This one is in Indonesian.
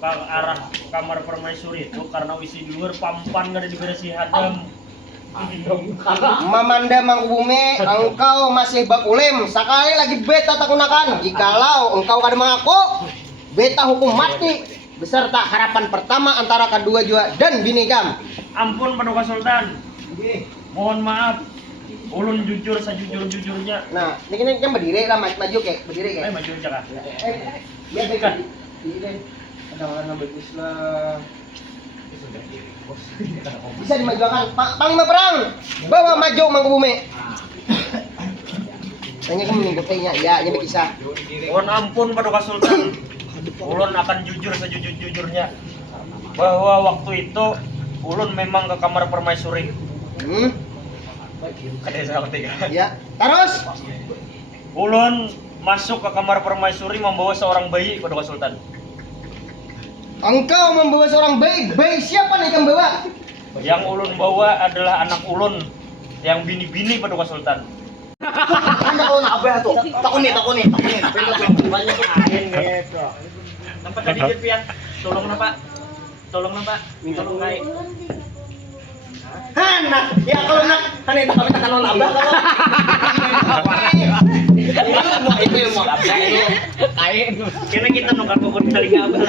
ke arah kamar permaisuri itu karena wisi di luar pampan gak ada diberesi hadam. Mamanda Mangkubume, engkau masih bakulim. Sekali lagi beta takunakan, jikalau engkau kada mengaku, beta hukum mati beserta harapan pertama antara kedua jua dan bini jam. Ampun Paduka Sultan. Mohon maaf. Ulun jujur sejujur-jujurnya. Nah, ini kan berdiri lah, maju kayak berdiri kayak. Maju aja kah? Ya kan. Kadang-kadang bagus lah. Bisa dimajukan. Panglima perang, bawa maju Mangkubume. Tanya kamu mengikutinya, ya ini kisah. Mohon ampun Paduka Sultan. Ulun akan jujur sejujur-jujurnya bahwa waktu itu ulun memang ke kamar permaisuri. Ada saya ketiga. Ya, terus Ulun masuk ke kamar permaisuri membawa seorang bayi Paduka Sultan. engkau membawa seorang bayi. Bayi siapa nih yang bawa? Yang ulun bawa adalah anak ulun yang bini-bini Paduka Sultan. Anda kalau nak abah tuh, takuni. Banyak angin gitu. Nampak tadi dia pian. Tolong na Pak. Tolong kai. Hana, ya kalau nak, hana itu kami takkan abah kalau. Itu mau abah itu. Kayaknya kita nunggu kok dari abah.